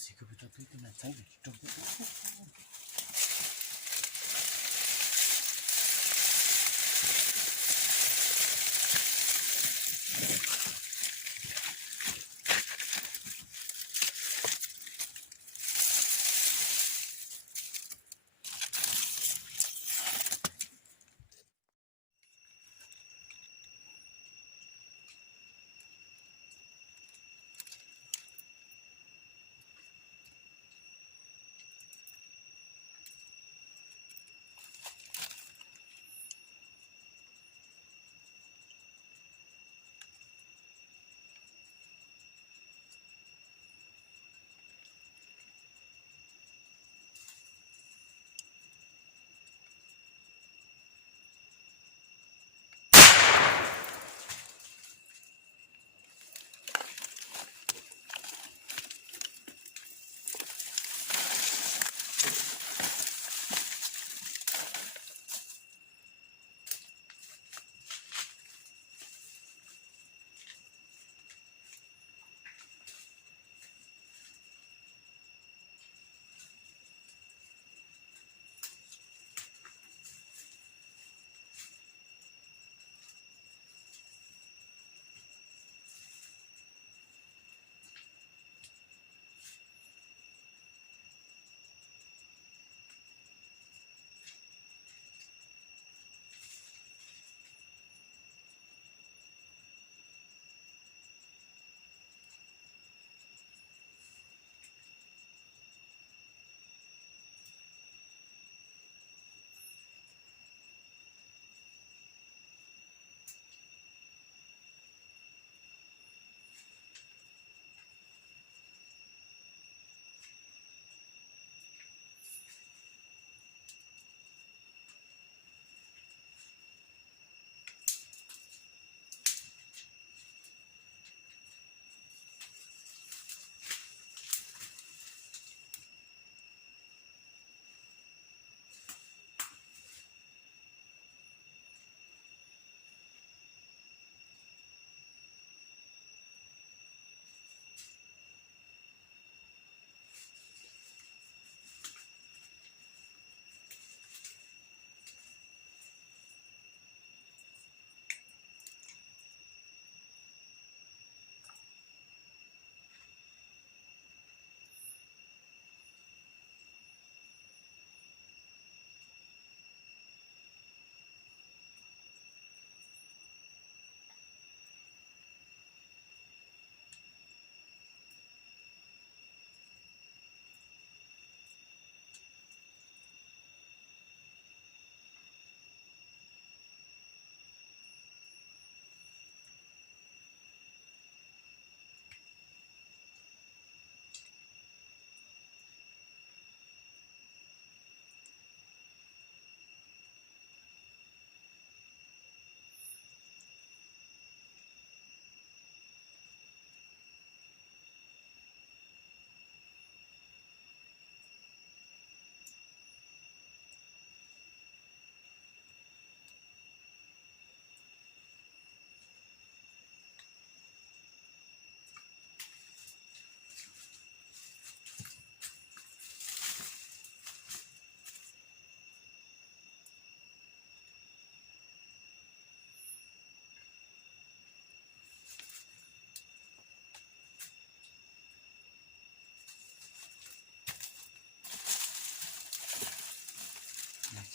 gì cứ cho tôi cái này tránh được trong cái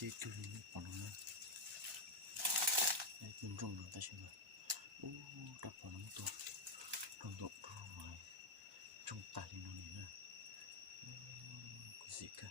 cái cừu bỏ nó cái cừu rồng nó ta xem nào đập vào nó to rồng rộng rồi trong tay nó này nè có gì cả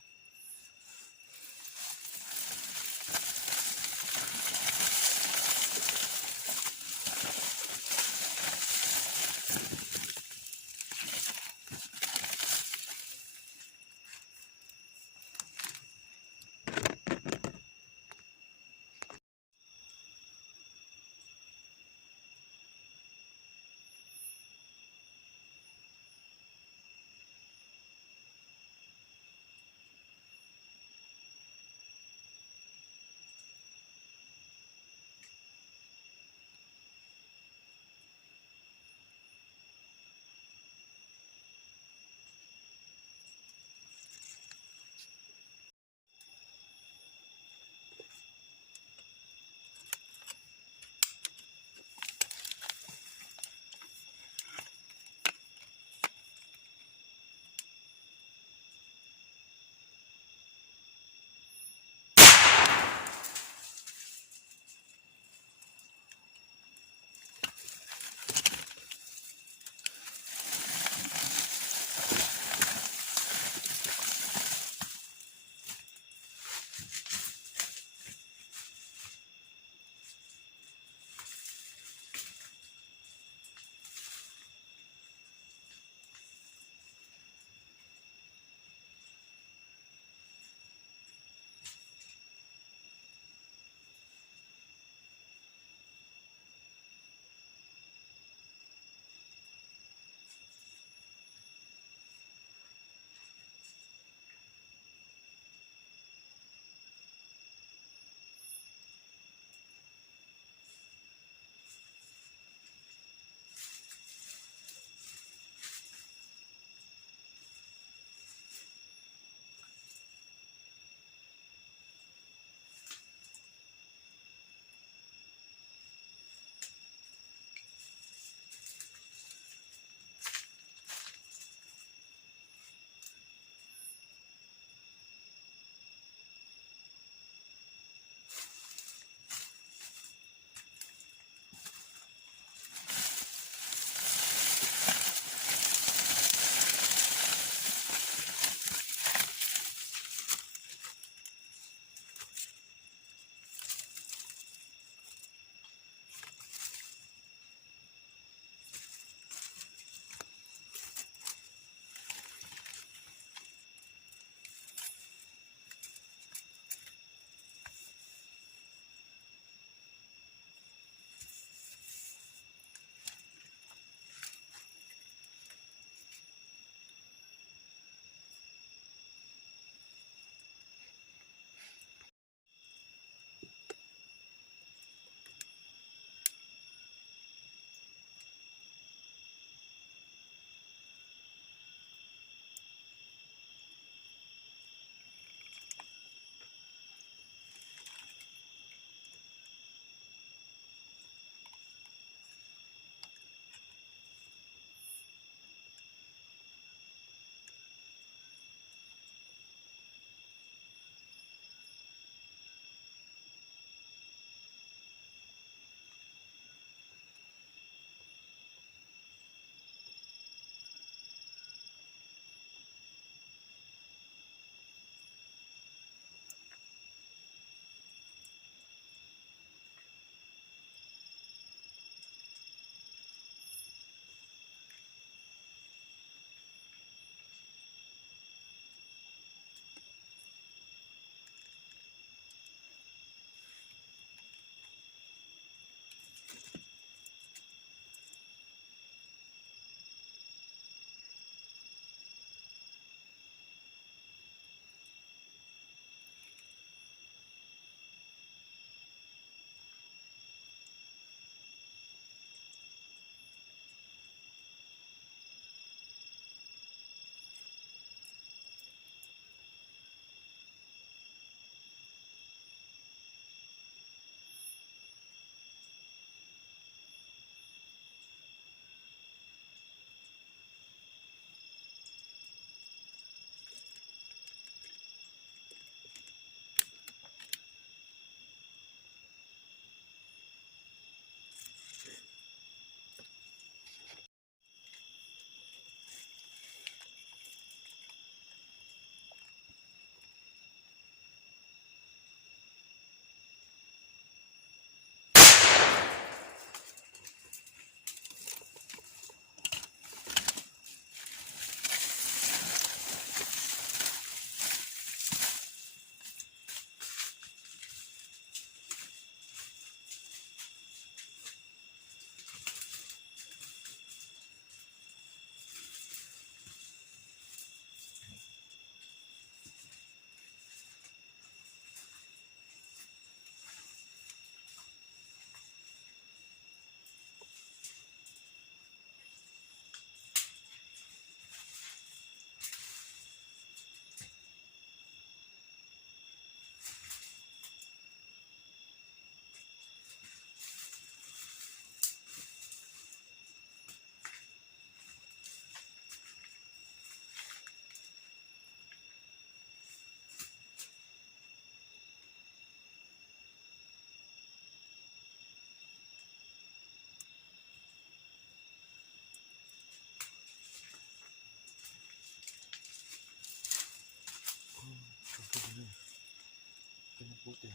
tiền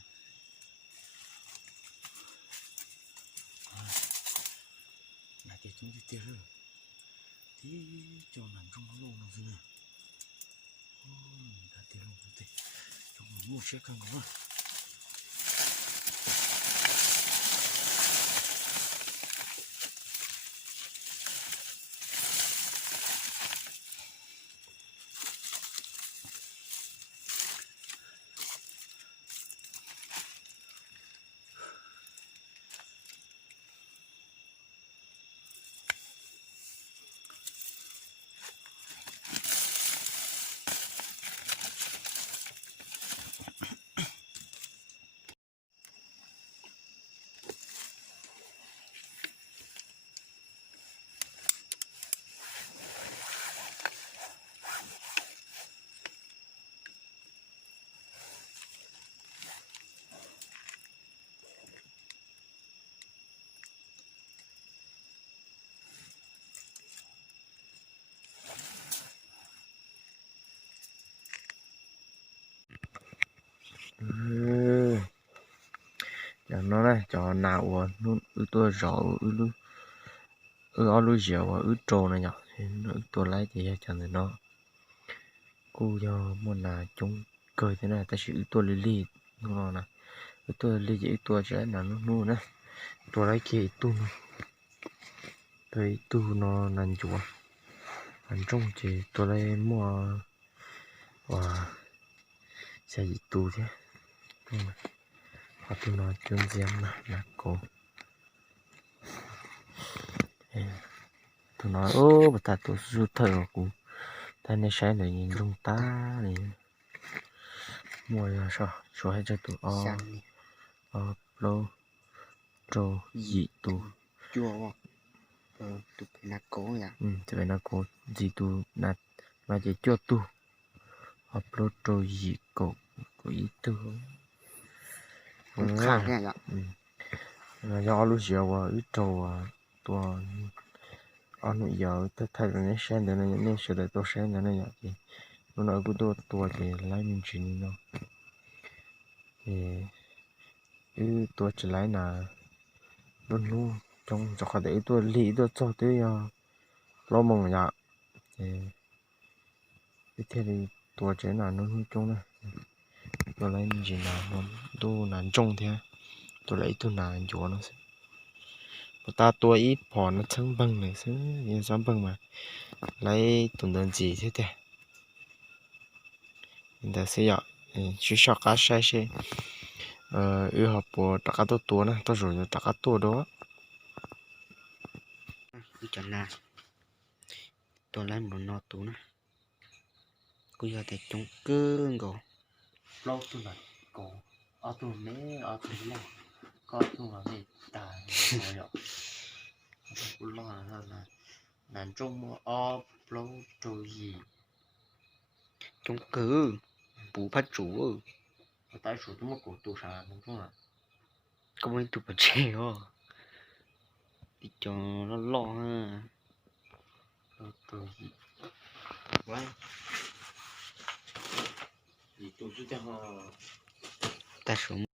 là cái chúng đi tiền rồi thì cho nằm trong nó luôn rồi nè đã tiền luôn rồi trong nó mua xe càng ngon nó này cho nào luôn tôi rõ luôn ở lúc chiều ở trâu này nhở nó tôi lấy thì chẳng được nó cô cho muốn là chúng cười thế này ta sẽ tôi lì nó nè tôi lì dễ tôi sẽ là nó nu nè tôi lấy kia tu tôi tu nó nằm chùa anh trong chỉ tôi lấy mua và sẽ gì tu thế họ tôi nói chuyện riêng là cô tôi nói ô bà ta tôi rút thở của ta nên sẽ là nhìn trong ta này mua là sao số hay cho tụi lô trâu dị tụ chua tụi nó cố nha tụi nó cố dị tụ là chỉ cho tụ upload trâu dị cổ của ý tưởng không khác nha là do lúc chiều ít trâu tua anh giờ tôi thấy là nó xem được này nên sửa lại tôi xem được này vậy nó nói của tôi tua thì lấy mình chuyện nó thì tua chỉ lấy là luôn luôn trong cho khỏi đấy tôi lý tôi cho tới lo mong nhá thì thế thì tua chế là nó nuôi chung này tôi lấy mình chuyện nào nó tôi làm chung thế tôi lấy tôi làm chỗ nó ta tua ít bỏ nó chẳng bằng này chứ nhìn dám bằng mà lấy tuần đơn gì thế thế người ta sẽ dọn chỉ cho cá sai xe học bộ tất cả tôi nè tôi rồi tất cả tôi đó chẳng là tôi lấy một nọ tú nè cô giờ thì chúng cứ ngủ lâu tôi là cổ tôi nế tôi lo có tôi là gì ta rồi đó tôi lo là làm trong lâu trôi gì chúng cứ bù phát chủ tại số tôi mất cổ tôi sao không chung là có mấy tụi bật trẻ thì cho nó lo ha trôi gì quá gì tôi chứ cho ta xuống